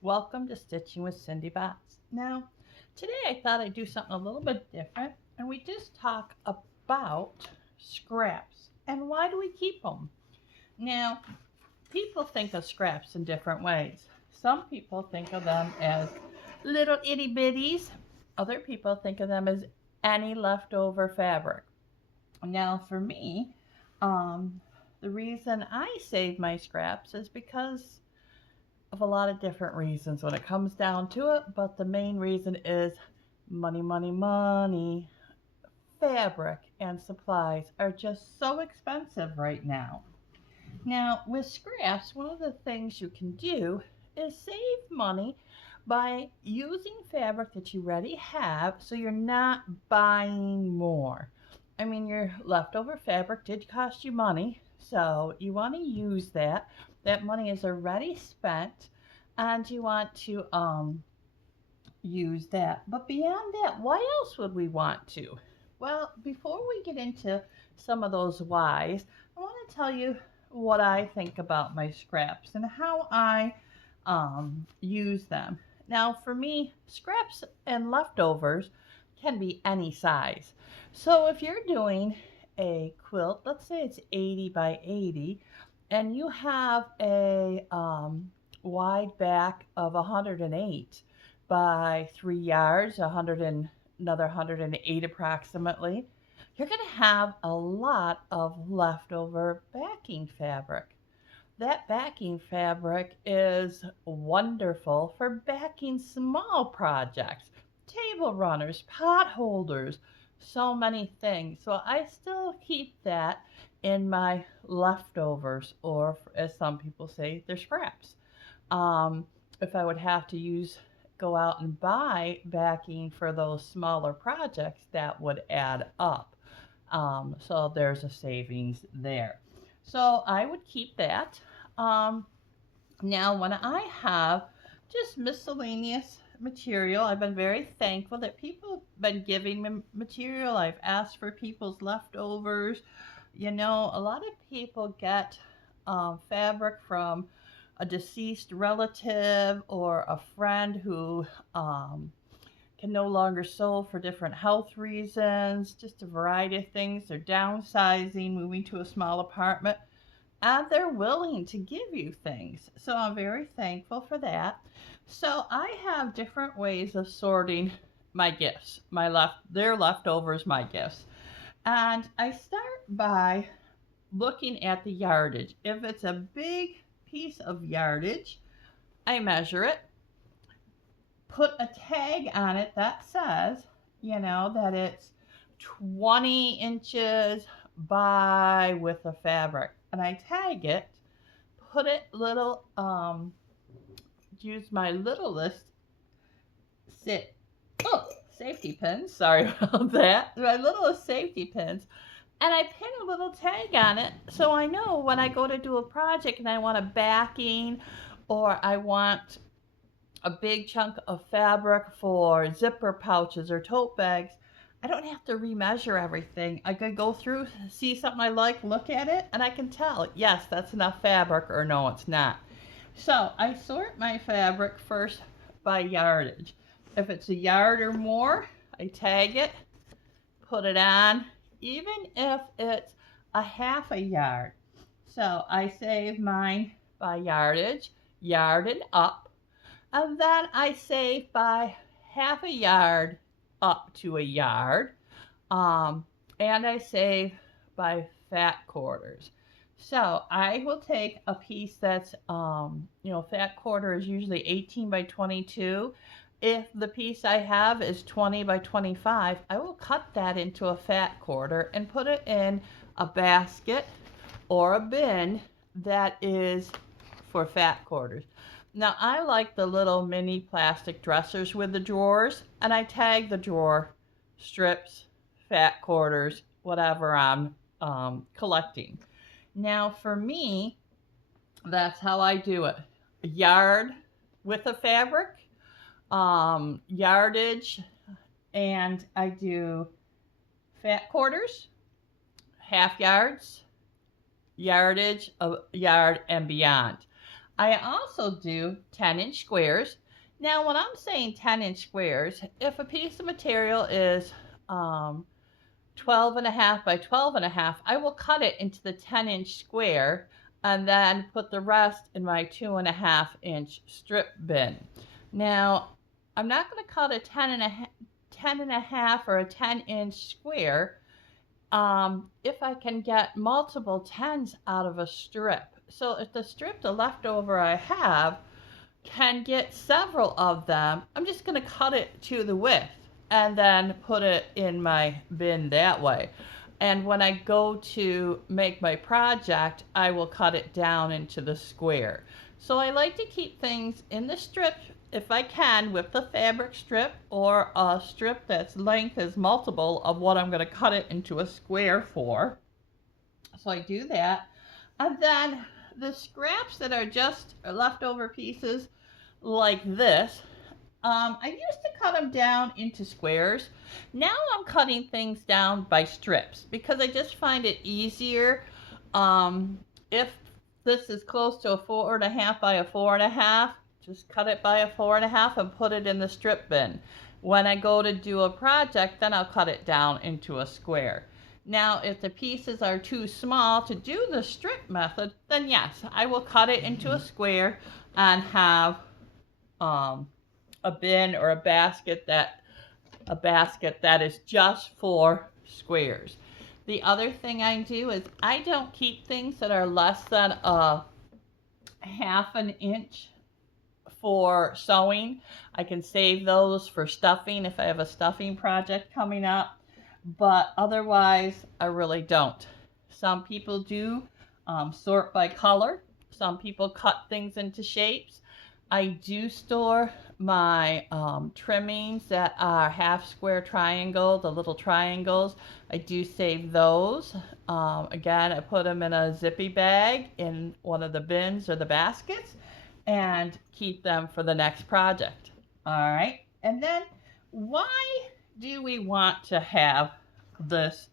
Welcome to Stitching with Cindy Bots. Now, today I thought I'd do something a little bit different and we just talk about scraps and why do we keep them? Now, people think of scraps in different ways. Some people think of them as little itty bitties, other people think of them as any leftover fabric. Now, for me, um, the reason I save my scraps is because of a lot of different reasons when it comes down to it, but the main reason is money, money, money. Fabric and supplies are just so expensive right now. Now, with scraps, one of the things you can do is save money by using fabric that you already have so you're not buying more. I mean, your leftover fabric did cost you money, so you want to use that. That money is already spent, and you want to use that. But beyond that, why else would we want to? Well, before we get into some of those whys, I want to tell you what I think about my scraps and how I use them. Now, for me, scraps and leftovers can be any size. So if you're doing a quilt, let's say it's 80 by 80, and you have a wide back of 108 by 3 yards, 100 and another 108 approximately, you're going to have a lot of leftover backing fabric. That backing fabric is wonderful for backing small projects, table runners, pot holders, so many things. So I still keep that in my leftovers, or as some people say, they're scraps. Um, if I would have to go out and buy backing for those smaller projects, that would add up. So there's a savings there. So I would keep that. Um, Now, when I have just miscellaneous material, I've been very thankful that people have been giving me material. I've asked for people's leftovers. You know, a lot of people get fabric from a deceased relative or a friend who can no longer sew for different health reasons, just a variety of things. They're downsizing, moving to a small apartment, and they're willing to give you things. So I'm very thankful for that. So I have different ways of sorting my gifts, their leftovers, my gifts. And I start by looking at the yardage. If it's a big piece of yardage, I measure it, put a tag on it that says, that it's 20 inches by width of fabric. And I tag it, put it use my littlest sit, oh, safety pins, sorry about that, my littlest safety pins, and I pin a little tag on it so I know when I go to do a project and I want a backing or I want a big chunk of fabric for zipper pouches or tote bags, I don't have to remeasure everything. I could go through, see something I like, look at it, and I can tell, yes, that's enough fabric or no, it's not. So I sort my fabric first by yardage. If it's a yard or more, I tag it, put it on, even if it's a half a yard. So I save mine by yardage, yard and up, and then I save by half a yard up to a yard. Um, and I save by fat quarters. So I will take a piece that's, fat quarter is usually 18 by 22. If the piece I have is 20 by 25, I will cut that into a fat quarter and put it in a basket or a bin that is for fat quarters. Now, I like the little mini plastic dressers with the drawers, and I tag the drawer strips, fat quarters, whatever I'm collecting. Now, for me, that's how I do it. A yard with a fabric, yardage, and I do fat quarters, half yards, yardage, a yard, and beyond. I also do 10-inch squares. Now, when I'm saying 10-inch squares, if a piece of material is 12 and a half by 12 and a half, I will cut it into the 10-inch square and then put the rest in my 2.5-inch strip bin. Now, I'm not going to cut a 10 and a half or a 10-inch square if I can get multiple 10s out of a strip. So if the strip, the leftover I have, can get several of them, I'm just going to cut it to the width and then put it in my bin that way. And when I go to make my project, I will cut it down into the square. So I like to keep things in the strip if I can, with the fabric strip or a strip that's length is multiple of what I'm going to cut it into a square for. So I do that. And then the scraps that are just leftover pieces like this, I used to cut them down into squares. Now I'm cutting things down by strips because I just find it easier. If this is close to a 4.5 by a 4.5, just cut it by a 4.5 and put it in the strip bin. When I go to do a project, then I'll cut it down into a square. Now, if the pieces are too small to do the strip method, then yes, I will cut it into a square and have a bin or a basket that is just for squares. The other thing I do is I don't keep things that are less than a 1/2 inch for sewing. I can save those for stuffing if I have a stuffing project coming up, but otherwise I really don't. Some people do sort by color. Some people cut things into shapes. I do store my trimmings that are half square triangle, the little triangles. I do save those. Again, I put them in a zippy bag in one of the bins or the baskets and keep them for the next project. All right. And then why do we want to have this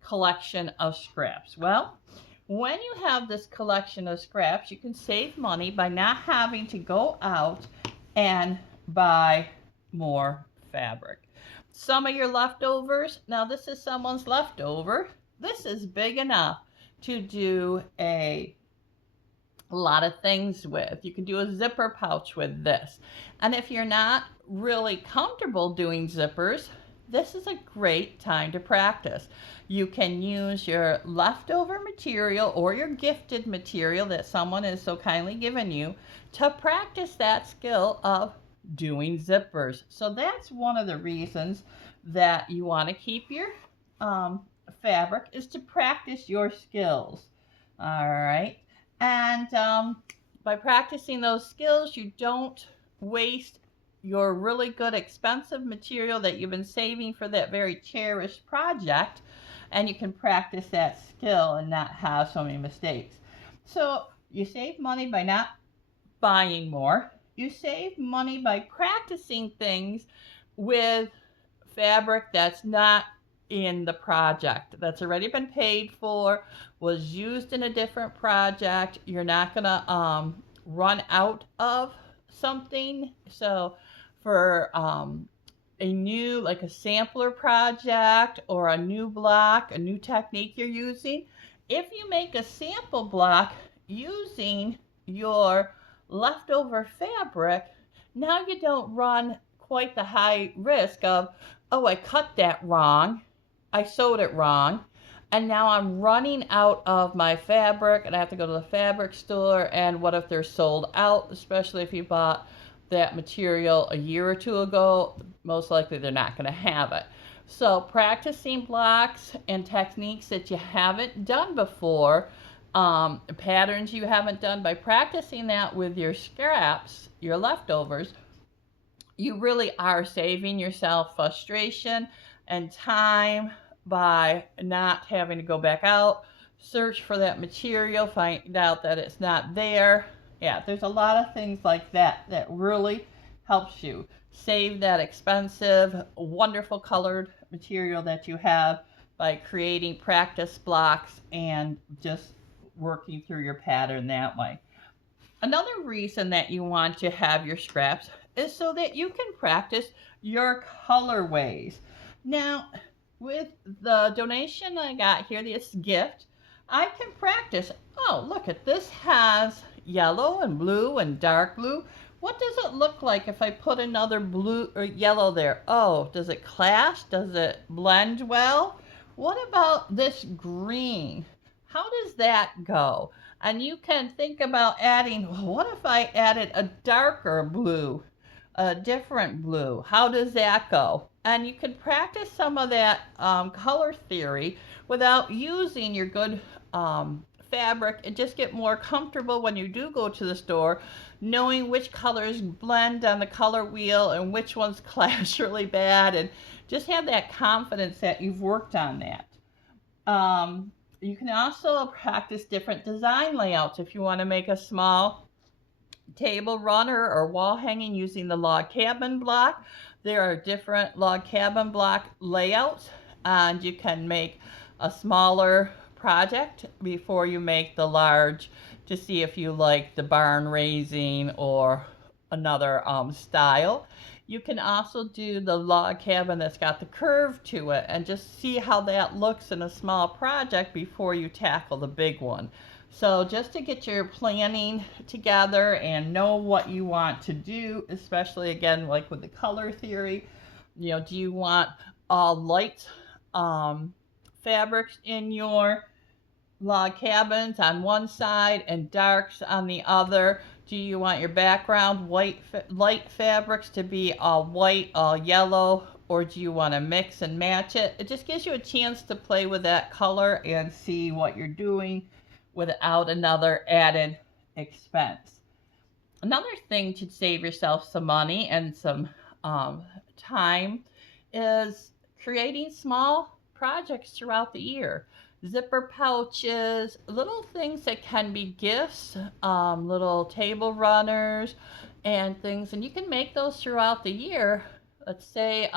collection of scraps? Well, when you have this collection of scraps, you can save money by not having to go out and buy more fabric. Some of your leftovers, now this is someone's leftover. This is big enough to do a lot of things with. You can do a zipper pouch with this. And if you're not really comfortable doing zippers, this is a great time to practice. You can use your leftover material or your gifted material that someone has so kindly given you to practice that skill of doing zippers. So that's one of the reasons that you want to keep your fabric, is to practice your skills. All right. And by practicing those skills, you don't waste your really good expensive material that you've been saving for that very cherished project, and you can practice that skill and not have so many mistakes. So you save money by not buying more. You save money by practicing things with fabric that's not in the project, that's already been paid for, was used in a different project. You're not gonna run out of something. So for a new, like a sampler project or a new block, a new technique you're using, if you make a sample block using your leftover fabric, now you don't run quite the high risk of, oh, I cut that wrong, I sewed it wrong, and now I'm running out of my fabric and I have to go to the fabric store, and what if they're sold out, especially if you bought that material a year or two ago, most likely they're not going to have it. So practicing blocks and techniques that you haven't done before, patterns you haven't done, by practicing that with your scraps, your leftovers, you really are saving yourself frustration and time by not having to go back out, search for that material, find out that it's not there. Yeah, there's a lot of things like that that really helps you save that expensive, wonderful colored material that you have by creating practice blocks and just working through your pattern that way. Another reason that you want to have your scraps is so that you can practice your colorways. Now, with the donation I got here, this gift, I can practice. Oh, look at this has yellow and blue and dark blue. What does it look like if I put another blue or yellow there? Oh, does it clash? Does it blend well? What about this green? How does that go? And you can think about adding, well, what if I added a darker blue, a different blue? How does that go? And you can practice some of that color theory without using your good fabric and just get more comfortable when you do go to the store, knowing which colors blend on the color wheel and which ones clash really bad, and just have that confidence that you've worked on that. You can also practice different design layouts if you want to make a small table runner or wall hanging using the log cabin block. There are different log cabin block layouts, and you can make a smaller project before you make the large to see if you like the barn raising or another style. You can also do the log cabin that's got the curve to it and just see how that looks in a small project before you tackle the big one. So just to get your planning together and know what you want to do, especially again, like with the color theory, do you want all light fabrics in your log cabins on one side and darks on the other? Do you want your background light fabrics to be all white, all yellow, or do you want to mix and match it? It just gives you a chance to play with that color and see what you're doing without another added expense. Another thing to save yourself some money and some time is creating small projects throughout the year. Zipper pouches, little things that can be gifts, little table runners and things. And you can make those throughout the year. Let's say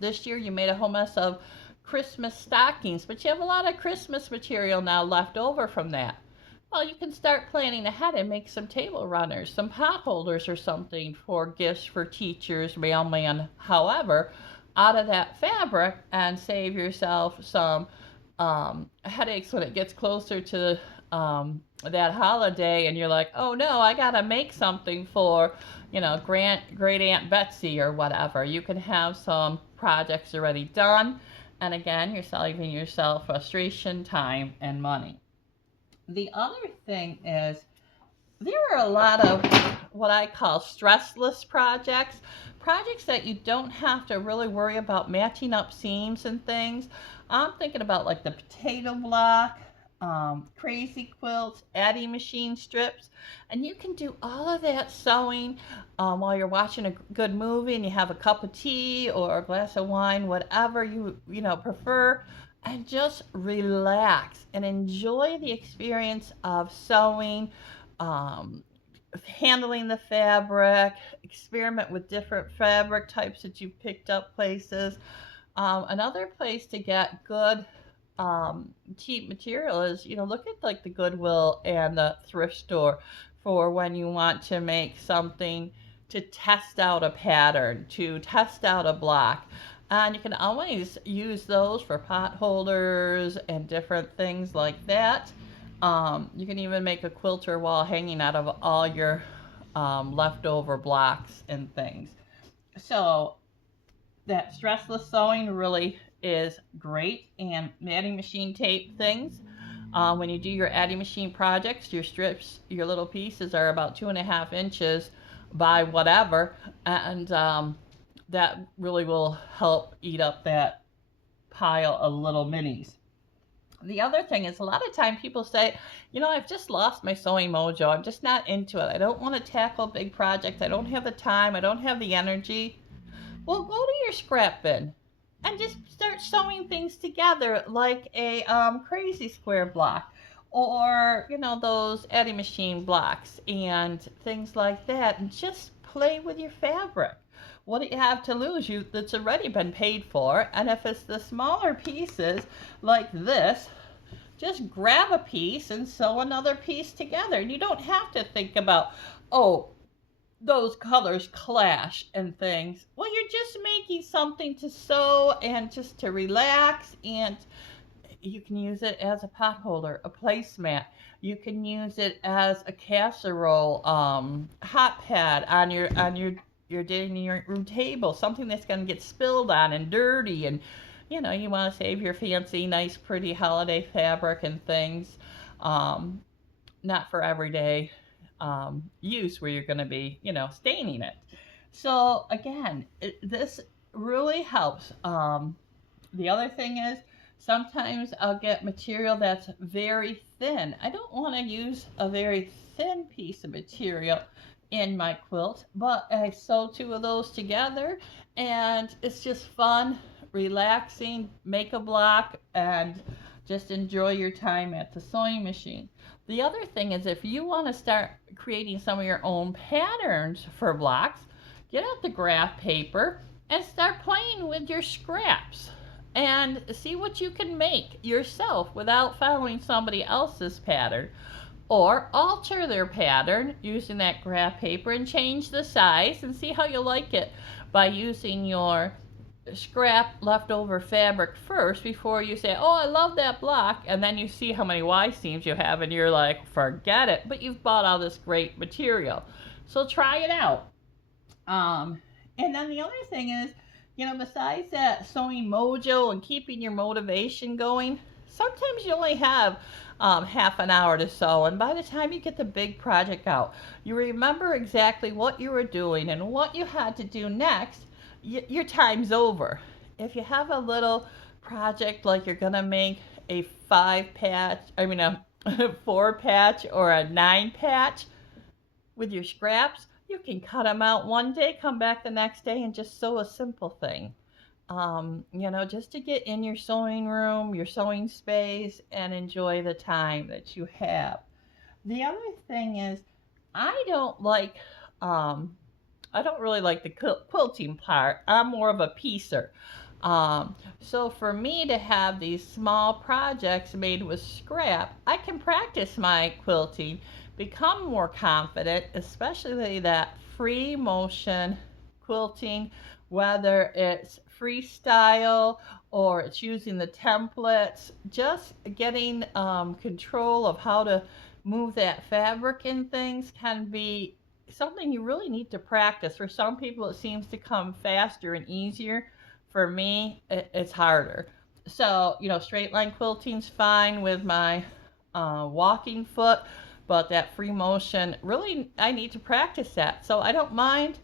this year you made a whole mess of Christmas stockings, but you have a lot of Christmas material now left over from that. Well, you can start planning ahead and make some table runners, some pot holders or something for gifts for teachers, mailman, however, out of that fabric, and save yourself some headaches when it gets closer to that holiday and you're like, oh no, I gotta make something for, great Aunt Betsy or whatever. You can have some projects already done, and again, you're saving yourself frustration, time, and money. The other thing is there are a lot of what I call stressless projects that you don't have to really worry about matching up seams and things. I'm thinking about like the potato block, crazy quilts, Addy machine strips, and you can do all of that sewing while you're watching a good movie and you have a cup of tea or a glass of wine, whatever you prefer, and just relax and enjoy the experience of sewing, handling the fabric, experiment with different fabric types that you picked up places. Another place to get good cheap material is, look at like the Goodwill and the thrift store for when you want to make something, to test out a pattern, to test out a block. And you can always use those for pot holders and different things like that. You can even make a quilter wall hanging out of all your leftover blocks and things. So that stressless sewing really is great. And adding machine tape things. When you do your Addy machine projects, your strips, your little pieces are about 2.5 inches by whatever. And that really will help eat up that pile of little minis. The other thing is, a lot of time people say, I've just lost my sewing mojo. I'm just not into it. I don't want to tackle big projects. I don't have the time. I don't have the energy. Well, go to your scrap bin and just start sewing things together like a crazy square block, or, those Addy machine blocks and things like that, and just play with your fabric. What do you have to lose? That's already been paid for. And if it's the smaller pieces like this, just grab a piece and sew another piece together. You don't have to think about, oh, those colors clash and things. Well, you're just making something to sew and just to relax, and you can use it as a pot holder, a placemat. You can use it as a casserole, hot pad on your dining room table, something that's going to get spilled on and dirty, and you want to save your fancy, nice, pretty holiday fabric and things. Not for everyday use where you're going to be, staining it. So again, this really helps. The other thing is sometimes I'll get material that's very thin. I don't want to use a very thin piece of material in my quilt, but I sew two of those together and it's just fun, relaxing, make a block, and just enjoy your time at the sewing machine. The other thing is if you want to start creating some of your own patterns for blocks, get out the graph paper and start playing with your scraps and see what you can make yourself without following somebody else's pattern, or alter their pattern using that graph paper and change the size and see how you like it by using your scrap leftover fabric first before you say, oh, I love that block, and then you see how many Y seams you have and you're like, forget it, but you've bought all this great material. So try it out. And then the other thing is, besides that sewing mojo and keeping your motivation going, sometimes you only have half an hour to sew, and by the time you get the big project out, you remember exactly what you were doing and what you had to do next. Your time's over. If you have a little project like you're gonna make a 4 patch or a 9 patch with your scraps, you can cut them out one day, come back the next day, and just sew a simple thing. Just to get in your sewing room, your sewing space, and enjoy the time that you have. The other thing is, I don't really like the quilting part. I'm more of a piecer. So for me to have these small projects made with scrap, I can practice my quilting, become more confident, especially that free motion quilting, whether it's freestyle or it's using the templates, just getting control of how to move that fabric and things can be something you really need to practice. For some people it seems to come faster and easier. For me, it's harder. So straight line quilting's fine with my walking foot, but that free motion, really I need to practice that. So I don't mind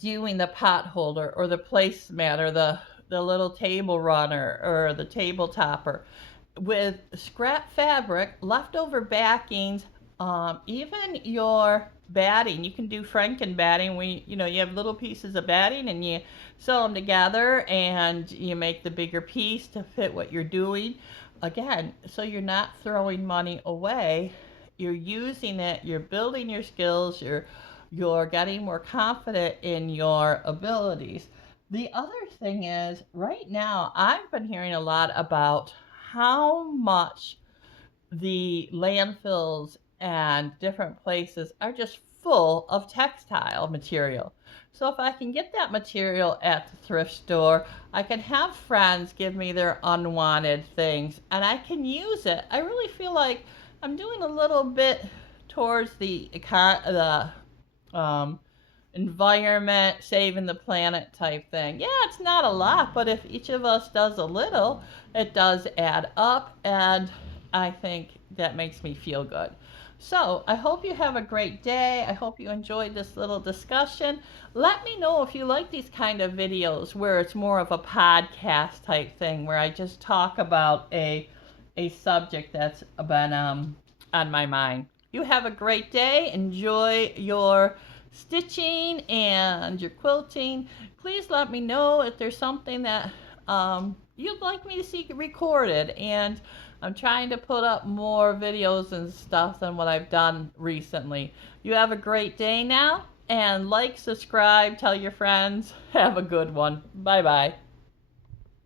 doing the pot holder or the placemat or the little table runner or the table topper with scrap fabric, leftover backings, even your batting. You can do Franken batting. You have little pieces of batting and you sew them together and you make the bigger piece to fit what you're doing. Again, so you're not throwing money away. You're using it. You're building your skills. You're getting more confident in your abilities. The other thing is, right now, I've been hearing a lot about how much the landfills and different places are just full of textile material. So if I can get that material at the thrift store, I can have friends give me their unwanted things and I can use it. I really feel like I'm doing a little bit towards the environment, saving the planet type thing. Yeah, it's not a lot, but if each of us does a little, it does add up, and I think that makes me feel good. So I hope you have a great day. I hope you enjoyed this little discussion. Let me know if you like these kind of videos where it's more of a podcast type thing, where I just talk about a subject that's been on my mind. You have a great day. Enjoy your stitching and your quilting. Please let me know if there's something that you'd like me to see recorded, and I'm trying to put up more videos and stuff than what I've done recently. You have a great day now, and like, subscribe, tell your friends. Have a good one. Bye bye.